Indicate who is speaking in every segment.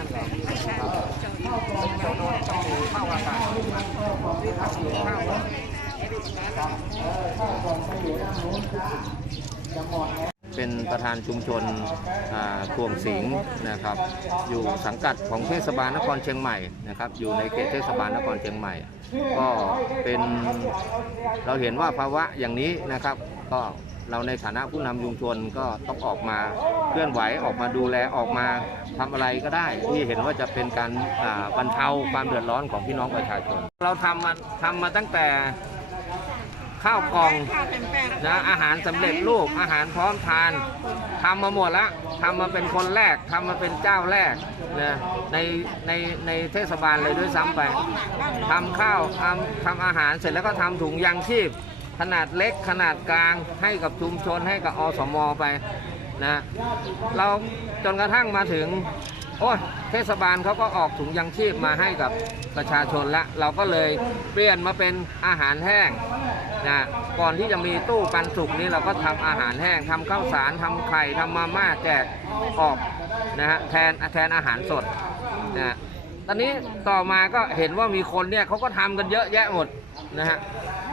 Speaker 1: ั่นแหละเจ้าโดนต้องเข้าอากาศที่ทำอยู่ข้าเป็นประธานชุมชนทวงสิงนะครับ อยู่สังกัดของเทศบาลนครเชียงใหม่นะครับ อยู่ในเขตเทศบาลนครเชียงใหม่ ก็เป็นเราเห็นว่าภาวะอย่างนี้นะครับ ก็ เราในฐานะผู้นำชุมชนก็ต้องออกมาเคลื่อนไหวออกมาดูแลออกมาทำอะไรก็ได้ ที่เห็นว่าจะเป็นการบรรเทาความเดือดร้อนของพี่น้องประชาชน เราทำมาทำมาตั้งแต่ข้าวกล่องนะอาหารสำเร็จรูปอาหารพร้อมทานทำมาหมดล้วทำมาเป็นคนแรกทำมาเป็นเจ้าแรกนะในในในเทศบาลเลยด้วยซ้ำไปทำข้าวทำทำอาหารเสร็จแล้วก็ทำถุงยางชีพ ขนาดเล็กขนาดกลางให้กับชุมชนให้กับอสมอไปนะเราจนกระทั่งมาถึงโอ้เทศบาลเขาก็ออกถุงยังชีพมาให้กับประชาชนล้วเราก็เลยเปลี่ยนมาเป็นอาหารแห้งนะก่อนที่จะมีตู้ปันสุกนี้เราก็ทำอาหารแห้งทำข้าวสารทำไข่ทำมาม่าแจกออกนะฮะแทนแทนอาหารสดนะตอนนี้ต่อมาก็เห็นว่ามีคนเนี่ยเขาก็ทำกันเยอะแยะหมด นะฮะ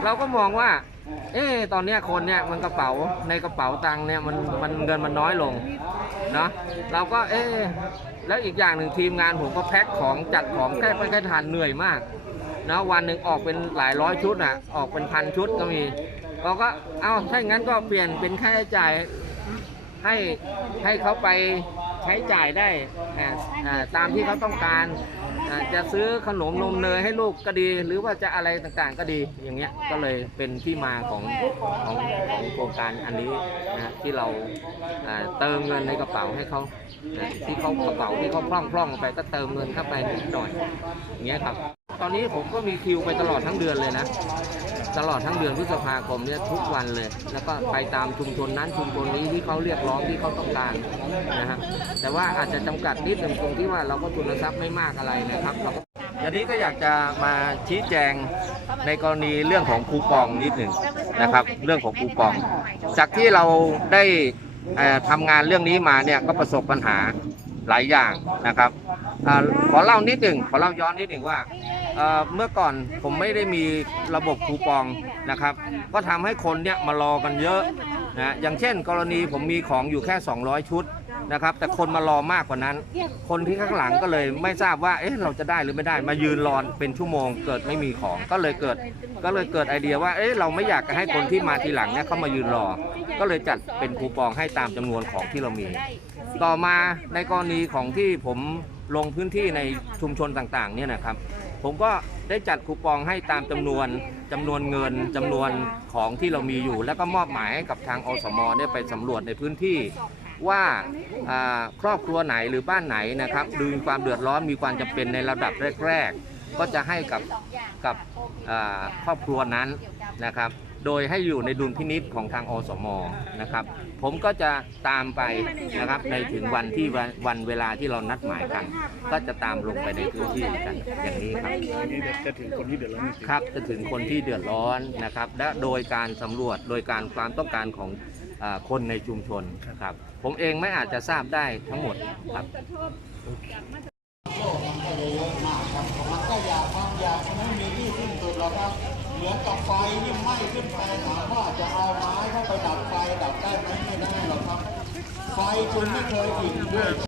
Speaker 1: เราก็มองว่า เอ๊ะตอนเนี้ยคนเนี่ยมันกระเป๋าในกระเป๋าตังค์เนี่ยมันมันเงินมันน้อยลงเนาะเราก็เอ๊ะแล้วอีกอย่างหนึ่งทีมงานผมก็แพ็คของจัดของใกล้ไปใกล้ทานเหนื่อยมากนะวันหนึ่งออกเป็นหลายร้อยชุดอะ ออกเป็นพันชุดก็มีเราก็เอาถ้าอย่างนั้นก็เปลี่ยนเป็นค่าใช้จ่ายให้ให้เขาไป ช้จ่ายได้อ่าอ่าตามที่เขาต้องการอ่าจะซื้อขนมนมเนยให้ลูกก็ดี หรือว่าจะอะไรต่างๆก็ดีอย่างเงี้ยก็เลยเป็นที่มาของของของโครงการอันนี้นะฮะที่เราอ่าเติมเงินในกระเป๋าให้เขานะที่เขากระเป๋าที่เขาพร่องพร่องๆไปก็เติมเงินเข้าไปนิดหน่อยอย่างเงี้ยครับ ตอนนี้ผมก็มีคิวไปตลอดทั้งเดือนเลยนะ ตลอดทั้งเดือนพฤษภาคมเนี่ยทุกวันเลย แล้วก็ไปตามชุมชนนั้นชุมชนนี้ที่เขาเรียกร้องที่เขาต้องการนะฮะแต่ว่าอาจจะจำกัดนิดหนึ่งตรงที่ว่าเราก็ทุนทรัพย์ไม่มากอะไรนะครับเราก็อย่างนี้ก็อยากจะมาชี้แจงในกรณีเรื่องของคูปองนิดหนึ่งนะครับ เรื่องของคูปอง จากที่เราได้เอ่อทำงานเรื่องนี้มาเนี่ยก็ประสบปัญหาหลายอย่างนะครับอขอเล่านิดหนึ่งขอเล่าย้อนนิดหนึ่งว่า เเมื่อก่อนผมไม่ได้มีระบบคูปองนะครับ ก็ทำให้คนเนี่ยมารอกันเยอะนะอย่างเช่น กรณีผมมีของอยู่แค่ 200 ชุดนะครับ แต่คนมารอมากกว่านั้น คนที่ข้างหลังก็เลยไม่ทราบว่าเอ๊ะเราจะได้หรือไม่ได้มายืนรอเป็นชั่วโมง เกิดไม่มีของก็เลยเกิด ก็เลยเกิดไอเดียว่าเอ๊ะเราไม่อยากจะให้คนที่มาทีหลังเนี่ยเข้ามายืนรอ ก็เลยจัดเป็นคูปองให้ตามจำนวนของที่เรามี ต่อมาในกรณีของที่ผมลงพื้นที่ในชุมชนต่างๆเนี่ยนะครับ ผมก็ได้จัดคูปองให้ตามจำนวนจำนวนเงินจำนวนของที่เรามีอยู่ แล้วก็มอบหมายให้กับทางอสมเนี่ยไปสำรวจในพื้นที่ว่าครอบครัวไหนหรือบ้านไหนนะครับดูมีความเดือดร้อนมีความจำเป็นในระดับแรก ๆ ก็จะให้กับกับครอบครัวนั้นนะครับ โดยให้อยู่ในดุลพินิษของทางอสมนะครับ ผมก็จะตามไปนะครับในถึงวันที่วันวันเวลาที่เรานัดหมายกัน ก็จะตามลงไปในพื้นที่กันอย่างนี้ครับ
Speaker 2: จะถึงคนที่เดือดร้อน
Speaker 1: ครับจะถึงคนที่เดือดร้อนนะครับ และโดยการสำรวจโดยการความต้องการของอคนในชุมชนครับ ผมเองไม่อาจจะทราบได้ทั้งหมดครับ
Speaker 3: มันก็อยากบางอย่างมันไม่มีที่สิ้นสุดหรอกครับ เหมือนกับไฟที่ไหม้ขึ้นไปถามว่าจะเอา ไม้เข้